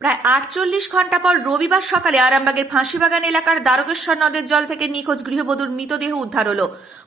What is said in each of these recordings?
প্রায় আটচল্লিশ ঘণ্টা পর রবিবার সকালে আরামবাগের ফাঁসিবাগান এলাকার দ্বারকেশ্বর নদের জল থেকে নিখোঁজ গৃহবধূর মৃতদেহ উদ্ধার হল।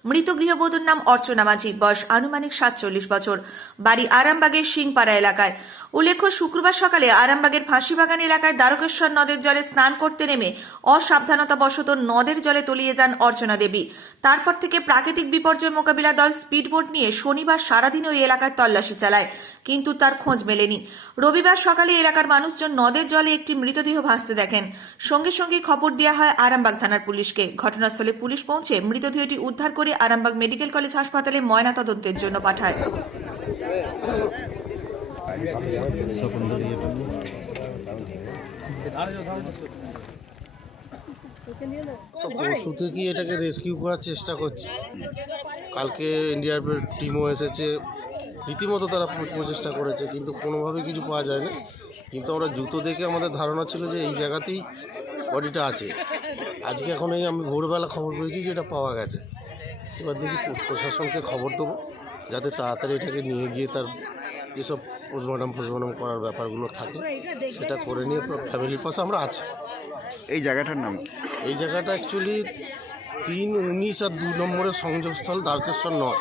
মৃত গৃহবধূর নাম অর্চনা মাঝি, বয়স আনুমানিক সাতচল্লিশ বছর। বাড়ি আরামবাগের সিংপাড়া এলাকায়। উল্লেখ্য, শুক্রবার সকালে আরামবাগের ফাঁসিবাগান এলাকায় দ্বারকেশ্বর নদের জলে স্নান করতে নেমে অসাবধানতাবশত নদের জলে তলিয়ে যান অর্চনা দেবী। তারপর থেকে প্রাকৃতিক বিপর্যয় মোকাবিলা দল স্পিডবোট নিয়ে শনিবার সারাদিন ওই এলাকায় তল্লাশি চালায়, কিন্তু তার খোঁজ মেলেনি। রবিবার সকালে এলাকার মানুষজন নদের জলে একটি মৃতদেহ ভাসতে দেখেন। সঙ্গে সঙ্গে খবর দেওয়া হয় আরামবাগ থানার পুলিশকে। ঘটনাস্থলে পুলিশ পৌঁছে মৃতদেহটি উদ্ধার করে আরামবাগ মেডিকেল কলেজ হাসপাতালে ময়নাতদন্তের জন্য পাঠায়। তো পরশু থেকেই এটাকে রেস্কিউ করার চেষ্টা করছে? কালকে ইন্ডিয়ার টিমও এসেছে। রীতিমতো তারা প্র- প্রচেষ্টা করেছে, কিন্তু কোনোভাবে কিছু পাওয়া যায় না কিন্তু আমরা জুতো দেখে আমাদের ধারণা ছিল যে এই জায়গাতেই বডিটা আছে। আজকে এখন এই আমি ভোরবেলা খবর পেয়েছি যে এটা পাওয়া গেছে। এবার দেখি প্রশাসনকে খবর দেবো, যাতে তাড়াতাড়ি এটাকে নিয়ে গিয়ে তার যেসব পোস্টমর্টম পোস্টমর্টম করার ব্যাপারগুলো থাকে সেটা করে নিয়ে পুরো ফ্যামিলির পাশে আমরা আছি। এই জায়গাটার নাম কি? এই জায়গাটা অ্যাকচুয়ালি তিন উনিশ আর দু নম্বরের সংযোগস্থল দ্বারকেশ্বর নয়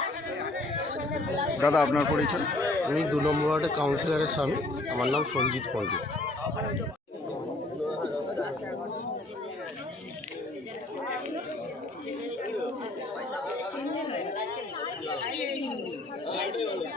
দাদা আপনার পরিচয়? আমি দু নম্বর ওয়ার্ডের কাউন্সিলরের স্বামী। আমার নাম সঞ্জিত পণ্ডিত।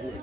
Gracias.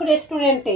রেস্টুরেন্টে